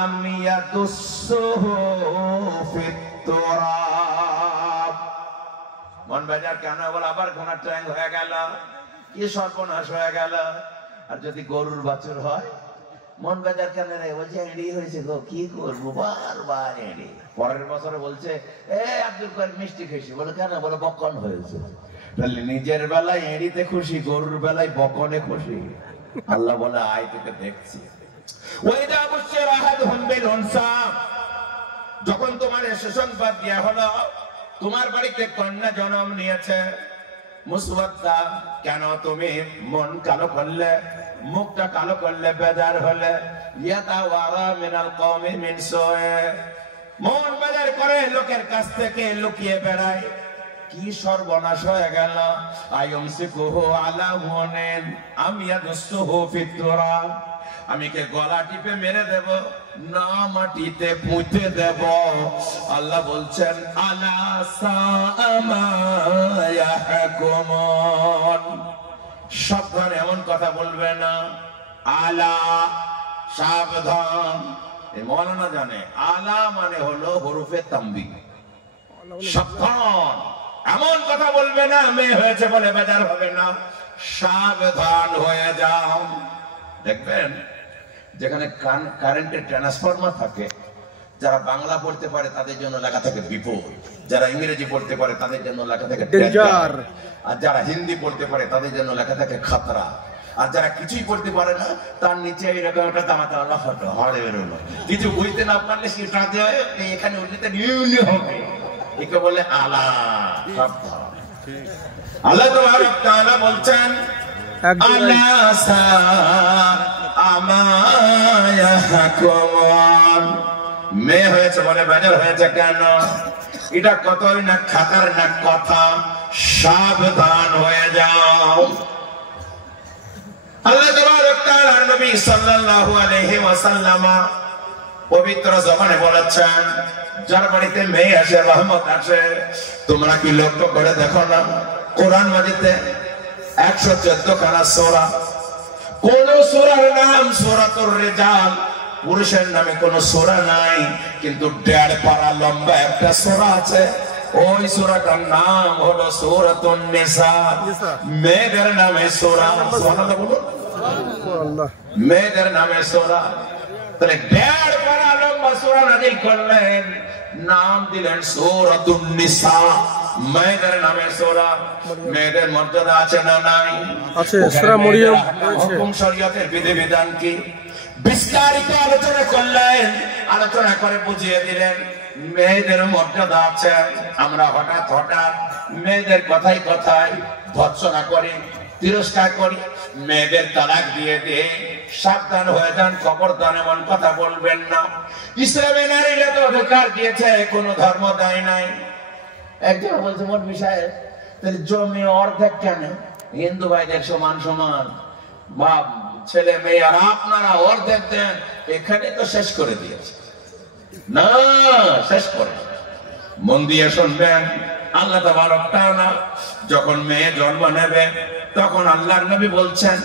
আমি ইয়াদুসসুহু ফিত-তুরাব। মন বেজার কেন বলে আবার ঘোড়ার ট্যাং হয়ে গেল, কি সর্বনাশ হয়ে গেল। আর যদি গরুর বাছুর হয়, মন বেজার কেন রে, বলছে এড়ি হয়েছে গো, কি করবো বারবার এড়ি। পরের বছরে বলছে এ আব্দুল করিম মিষ্টি খেয়েছি, বলে কেন, বলে বকন হয়েছে। তাহলে নিজের বেলায় এড়িতে খুশি, গরুর বেলায় বকনে খুশি। আল্লাহ বলে আয় তোকে দেখছি। যখন তোমার সুসংবাদ দেওয়া হলো তোমার বাড়িতে কন্যা জন্ম নিয়েছে, মুসওয়াদ্দা, কেন তুমি মন কালো করলে, মুখটা কালো করলে, বেজার হলে। ইয়াতাওয়ারা মিনাল কওমি মিন সুয়ে, মন বেজার করে লোকের কাছ থেকে লুকিয়ে বেড়ায়। কি সর্বনাশ হয়ে গেল। আইয়ুমসিকুহু আলা হুনিন আম ইয়াদুসসুহু ফিত-তুরাব, আমি কে গলা টিপে মেরে দেব না মাটিতে পুঁতে দেব। আল্লাহ বলছেন আলা সাআমা ইয়াহকুমুন, সাবধান, এমন কথা বলবে না। আলা, সাবধান। এই মৌলানা জানে আলা মানে হলো হরফে তামবি, সাবধান, এমন কথা বলবে না। মেয়ে হয়েছে বলে বেজার হবে না, সাবধান হয়ে যাও। দেখবেন যেখানে কারেন্টের ট্রান্সফরমার থাকে, যারা বাংলা পড়তে পারে তাদের জন্য লেখা থাকে বিপদ, যারা ইংরেজি পড়তে পারে তাদের জন্য লেখা থাকে ডেঞ্জার, আর যারা হিন্দি পড়তে পারে তাদের জন্য লেখা থাকে খাতরা। আর যারা কিছুই পড়তে পারে না তার নিচে এরকম একটা তামাতা হড়ে বেরোলো, কিছু বুঝতে না পারলে সেটা এখানে উঠলে নিউনি হবে। একে বলে আলা, সাবধান। আল্লাহ তাআলা বলছেন আলা সাআমা ইয়াহকুমুন, মেয়ে হয়েছে বলে বেজার হয়েছে কেন, এটা কতই না খাতারনাক কথা। সাবধান হয়ে যাও। আল্লাহ তাআলা নবী সাল্লাল্লাহু আলাইহি ওয়াসাল্লাম পবিত্র জবানে বলেছেন, যার বাড়িতে মেয়ে আসে রহমত আসে। তোমরা কি লক্ষ্য করে দেখো না, কোরআন মাজিদে 114 খানা সূরা, কোন সূরার নাম সূরাতুর রিজাল, পুরুষের নামে কোন সূরা নাই, কিন্তু 1.5 পারা লম্বা একটা সূরা আছে। ওই সূরাটার নাম হলো সূরাতুন নিসা, মেয়েদের নামে সূরা। সুবহানাল্লাহ বলুন, সুবহানাল্লাহ, মেয়েদের নামে সূরা। তাহলে 1.5 পারা লম্বা সূরা নাযিল করলেন, নাম দিলেন সূরাতুন নিসা, মেয়েদের নামে সূরা। মেয়েদের মর্যাদা আছে না নাই? আছে। সূরা মরিয়ম আছে। হুকুম শরীয়তের বিধিবিধান কি বিস্তারিত আলোচনা করলেন, আলোচনা করে বুঝিয়ে দিলেন মেয়েদের মর্যাদা আছে। আমরা হঠাৎ হঠাৎ মেয়েদের কথায় কথায় ভৎসনা করি, তিরস্কার করি, মেয়েদের তালাক দিয়ে দিয়ে। সাবধান হয়ে যান, খবরদার এমন কথা বলবেন না। ইসলামে নারীরা তো অধিকার দিয়েছে, কোন ধর্ম দেয় নাই। একজন বলছে মোট বিষয়ে তাহলে জমি অর্ধেক কেন, হিন্দু ভাইদের সমান সমান, বাপ ছেলে মেয়ে, আর আপনারা অর্ধেক দেন, এখানে তো শেষ করে দিয়েছে। না, শেষ করে। মন দিয়ে শুনবেন, আল্লাহ তাবারক তাআলা যখন মেয়ে জন্ম নেবে তখন আল্লাহর নবী বলছেন,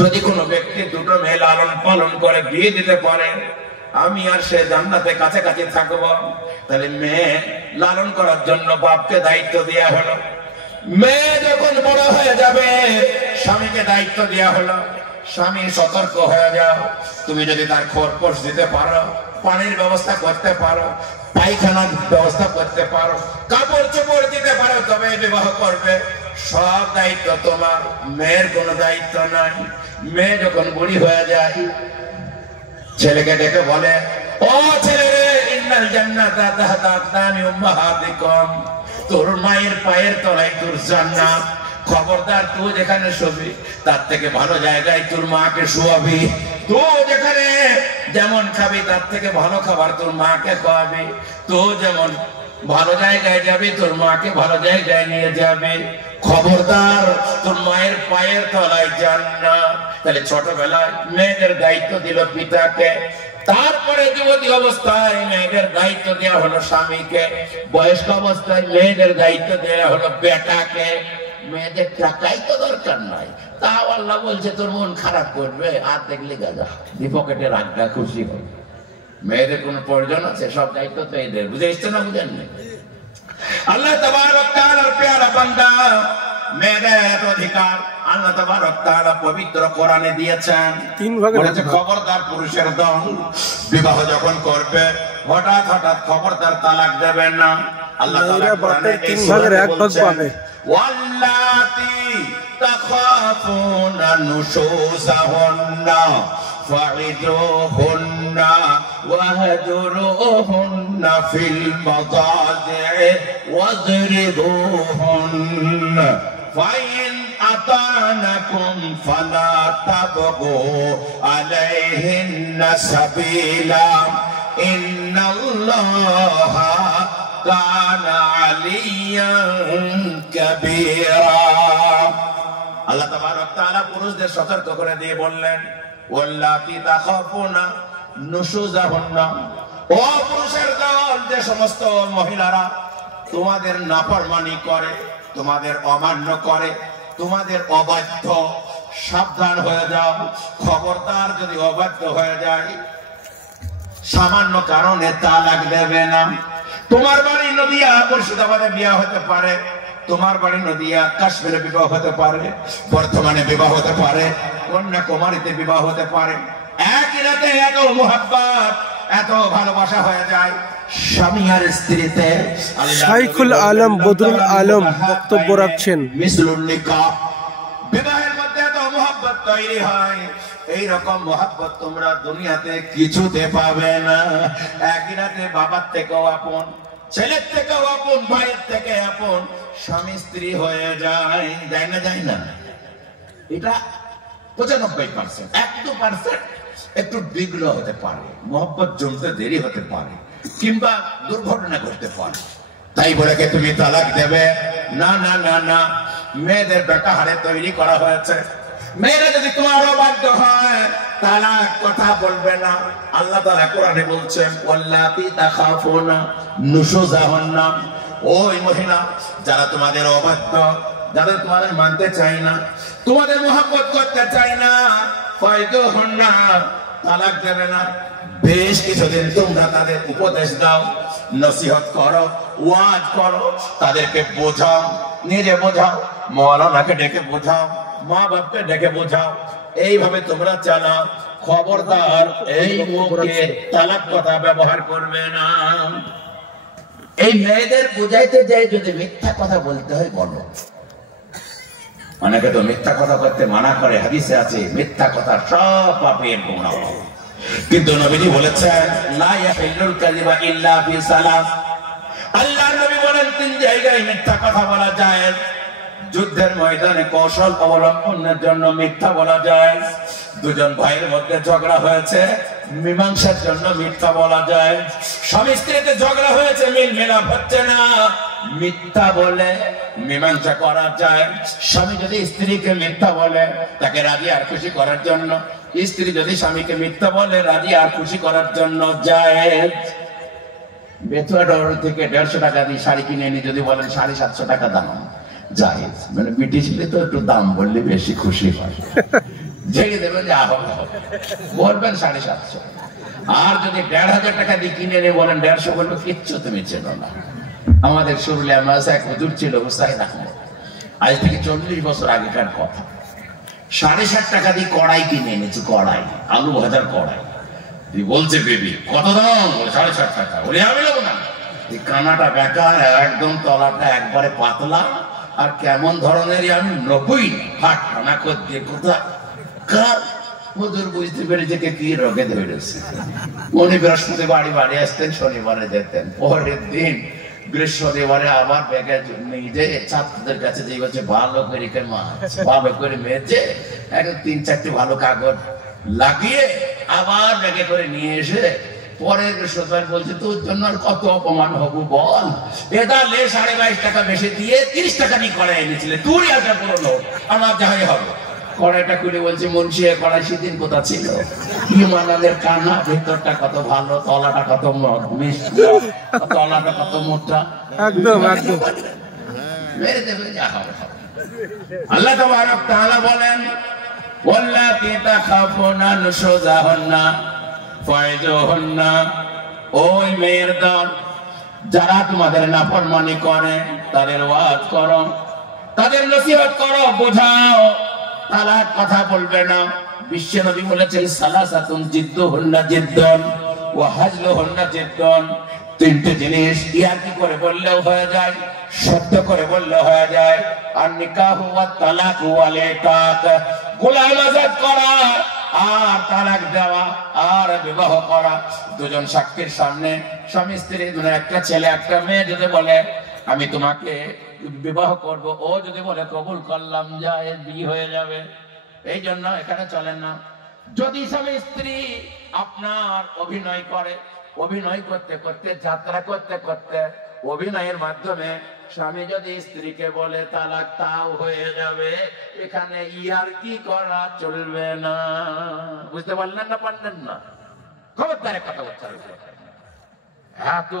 যদি কোনো ব্যক্তি দুটো মেয়ে লালন পালন করে বিয়ে দিতে পারে, আমি আর সে জান্নাতে কাছাকাছি থাকবো। তাহলে মেয়ে লালন করার জন্য বাপকে দায়িত্ব দেয়া হলো। মেয়ে যখন বড় হয়ে যাবে স্বামীকে দায়িত্ব দেয়া হলো। স্বামী সতর্ক হয়ে যাও, তুমি যদি তার খোরপোশ দিতে পারো, পানির ব্যবস্থা করতে পারো, পায়খানার ব্যবস্থা করতে পারো, কাপড় চোপড় দিতে পারো, তবে বিবাহ করবে। সব দায়িত্ব তোমার, মেয়ের কোনো দায়িত্ব নাই। মেয়ে যখন বুড়ি হয়ে যায়, ছেলেকে ডেকে বলে, ও ছেলে রে, ইন্নাল জান্নাতা তাহতা আকদামি উম্মাহাতিকুম, তোর মায়ের পায়ের তলায় তোর জান্নাত। খবরদার, তুই যেখানে শুবি তার থেকে ভালো জায়গায় তোর মাকে শুয়াবি। তুই যেখানে যেমন খাবি তার থেকে ভালো খাবার তোর মাকে খাওয়াবি। তুই যেমন ভালো জায়গায় যাবি তোর মাকে ভালো জায়গায় নিয়ে যাবি। খবরদার, তোর মায়ের পায়ের তলায় জান্নাত। তাহলে ছোটবেলায় মেয়েদের দায়িত্ব দিল পিতাকে, তারপরে যুবতী অবস্থায় মেয়েদের দায়িত্ব দেওয়া হলো স্বামীকে, বয়স্ক অবস্থায় মেয়েদের দায়িত্ব দেওয়া হলো বেটাকে। মেয়েদের টাকাই তো দরকার নাই, তাও আল্লাহ বলছে তোর মন খারাপ করবে, আর দেখলে গাজা পকেটে রাখা খুশি হবে। মেয়েদের কোনো প্রয়োজন আছে? সব দায়িত্ব তো এদের, বুঝে এসছে না? বুঝেননি? আল্লাহ তাবারক ওয়া তাআলার প্যারা বান্দা, মেয়েদের অধিকার আল্লাহ তাবারক ওয়া তাআলা পবিত্র কোরআনে দিয়েছেন। বলেছে খবরদার পুরুষের দল বিবাহ যখন করবে হঠাৎ হঠাৎ খবরদার তালাক দেবেন না। আল্লাহ তাআলা কোরআনে 3 ভাগের 1 ভাগ পাবে। ওয়াল্লাতি তাখাফুনা নুশুজাহুন্না ফাইদুহুন্না ওয়াহজুরুহুন্না ফিল মাদাজি'i ওয়াজরিবুহুন্না ফাইন আতানাকুম ফালা তাবগু আলাইহিন্না সাবিলা ইন্নাল্লাহা কানা আলিয়ান কাবীরা। আল্লাহ তাবারক তাআলা পুরুষদের সতর্ক করে দিয়ে বললেন, ওয়াল্লাতি তাখাফুনা নুশুজাহুন্না, ও পুরুষের দল, যে সমস্ত মহিলারা তোমাদের নাফরমানি করে, তোমাদের অমান্য করে, তোমাদের অবাধ্য, সাবধান হয়ে যাও। খবরদার যদি অবাধ্য হয়ে যায়, সামান্য কারণে তালাক দেবে না। তোমার বাড়ি নদিয়া মুর্শিদাবাদে বিবাহ হতে পারে, তোমার বাড়ি নদিয়া কাশ্মীরে বিবাহ হতে পারে, বর্তমানে বিবাহ হতে পারে, কন্যাকুমারীতে বিবাহ হতে পারে। একই রাতে এত মুহাব্বত, এত ভালোবাসা হয়ে যায় স্বামী আর স্ত্রীতে। শাইখুল আলম বদরুল আলম বক্তব্য রাখছেন। মিসলুন নিকাহ, বিবাহের মধ্যে এত মুহাব্বত তৈরি হয়, এইরকম মুহাব্বত তোমরা দুনিয়াতে কিছুতে পাবে না। একই রাতে বাবার থেকেও আপন, ছেলের থেকেও আপন, ভাইয়ের থেকে আপন স্বামী স্ত্রী হয়ে যায়। যায় না? যায় না? এটা 95%। 1-2% একটু বিঘ্ন হতে পারে, মুহাব্বত জমতে দেরি হতে পারে, কিংবা দুর্ঘটনা ঘটতে পারে। তাই বলে কি তুমি তালাক দেবে? না না না না, মেয়েদের বেটা হারে তৈরি করা হয়েছে। মেয়েরা যদি তোমার অবাধ্য হয়, তালাক কথা বলবে না। আল্লাহ তাআলা কোরআনে বলছেন, ওয়াল্লাতি তাখাফুনা নুশুজাহুন্না, ওই মহিলা যারা তোমাদের অবাধ্য, যারা তোমাদের মানতে চায় না, তোমাদের মুহাব্বত করতে চায় না, ফাইদুহুন্না, তালাক দেবে না। বেশ কিছুদিন তোমরা তাদের উপদেশ দাও, নসিহত করো, ওয়াজ করো, তাদেরকে বোঝাও, নিজে বোঝাও, মাওলানাকে ডেকে বোঝাও, মা বাপকে ডেকে বোঝাও। এইভাবে তোমরা চালাও। খবরদার এই মুখে তালাক কথা ব্যবহার করবে না। এই মেয়েদের বুঝাইতে যাই যদি মিথ্যা কথা বলতে হয় বলো। অনেকে তো মিথ্যা কথা বলতে মানা করে, হাদিসে আছে মিথ্যা কথা সব পাপের গুনাহ। কিন্তু নবীজি বলেছেন, লা ইয়াহিল্লুল কাযিবা ইল্লা ফি সালাস। আল্লাহর নবী বলেন 3 জায়গায় মিথ্যা কথা বলা যায়। যুদ্ধের ময়দানে কৌশল অবলম্বনের জন্য মিথ্যা বলা যায়। দুজন ভাইয়ের মধ্যে ঝগড়া হয়েছে, মীমাংসার জন্য মিথ্যা বলা যায়। স্বামী স্ত্রীতে ঝগড়া হয়েছে, মিল মিলাপ হচ্ছে না, মিথ্যা বলে মীমাংসা করা যায়। স্বামী যদি স্ত্রীকে মিথ্যা বলে তাকে রাজি আর খুশি করার জন্য, স্ত্রী যদি স্বামীকে মিথ্যা বলে রাজি আর খুশি করার জন্য যায়। বেতুয়া ডর থেকে 150 টাকা দিয়ে শাড়ি কিনে এনে যদি বলেন 750 টাকা দাম, জায়েজ। মানে বিটি ছেলে তো একটু দাম বললে বেশি খুশি হয়, ঝেড়ে দেবেন যে হবে, বলবেন 750। আর যদি 1500 টাকা দিয়ে কিনে এনে বলেন 150, বলবে কিচ্ছু তুমি চেনো না। আমাদের সুরুলে এক হুজুর ছিল, হুসাইন আহমদ, আজ থেকে 40 বছর আগেকার কথা। 7.5 টাকা দিয়ে কড়াই কিনে এনেছে, কড়াই, আলু ভাজার কড়াই। বলছে বেবি কত দাম? বলে 7.5 টাকা। বলে আমি নেবো না। কানাটা বেকার, একদম তলাটা একবারে পাতলা, আর কেমন ধরনেরই আমি 90 হাট কানা করতে কোথা কার হুজুর বুঝতে পেরেছে কি রোগে ধরেছে। উনি বৃহস্পতিবার বাড়ি আসতেন, শনিবারে যেতেন। পরের দিন বৃহস্পতিবারে আবার ব্যাগে নিয়ে যে ছাত্রদের কাছে যে বলছে ভালো করে মাছ ভালো করে মেজে একদম 3-4টি ভালো কাগজ লাগিয়ে আবার ব্যাগে করে নিয়ে এসে পরের বৃহস্পতিবার বলছে তোর জন্য আর কত অপমান হবো বল। এটা লে 22.5 টাকা বেশি দিয়ে 30 টাকা নিয়ে কড়াই এনেছিলে, তুই আশা পুরনো আমার যাই হবে। কড়াইটা খুলে বলছে মুন্সি কড়াই সেদিন কোথা ছিল? ইমানের কানা, ভেতরটা কত ভালো, তলাটা কত মিষ্টি, তলাটা কত মোটা। একদম একদম মেরে দেবে, যা হবে। আল্লাহ তাবারক তাআলা বলেন ওয়াল্লাতি তাখাফুনা নুশুজাহুন্না ফাইজুহুন্না, ওই মেয়ের দল যারা তোমাদের নাফরমানি করে তাদের ওয়াজ করো, তাদের নসিহত করো, বোঝাও, তালাক কথা বলবে না। বিশ্ব নবী বলেছেন সালাসাতুন জিদ্দুহুন্না জিদ্দুন ওয়া হাজলুহুন্না জিদ্দুন, তিনটে জিনিস ইয়াকি করে বললেও হয়ে যায়, সত্য করে বললেও হয়ে যায়। আর নিকাহু ওয়া তালাকু ওয়াল ইতাক, গোলাম আজাদ করা আর তালাক দেওয়া আর বিবাহ করা, দুজন সাক্ষীর সামনে স্বামী স্ত্রী দুজন, একটা ছেলে একটা মেয়ে যদি বলে আমি তোমাকে বিবাহ করব, ও যদি বলে কবুল করলাম, যায় বিয়ে হয়ে যাবে। এই জন্য এখানে চলেন না। যদি স্বামী স্ত্রী আপনার অভিনয় করে, অভিনয় করতে করতে যাত্রা করতে করতে অভিনয়ের মাধ্যমে স্বামী যদি স্ত্রীকে বলে তালাক, তাও হয়ে যাবে। এখানে ইয়ার কি করা চলবে না। বুঝতে পারলেন না? পারলেন না? খবরদারে কথা বলতে হবে। এত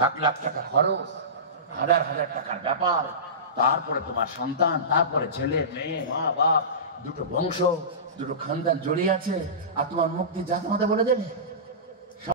লাখ লাখ টাকা খরচ, হাজার হাজার টাকার ব্যাপার, তারপরে তোমার সন্তান, তারপরে ছেলে মেয়ে, মা বাপ, দুটো বংশ, দুটো খানদান জড়িয়ে আছে, আর তোমার মুক্তি জাত মাতা বলে দেবে।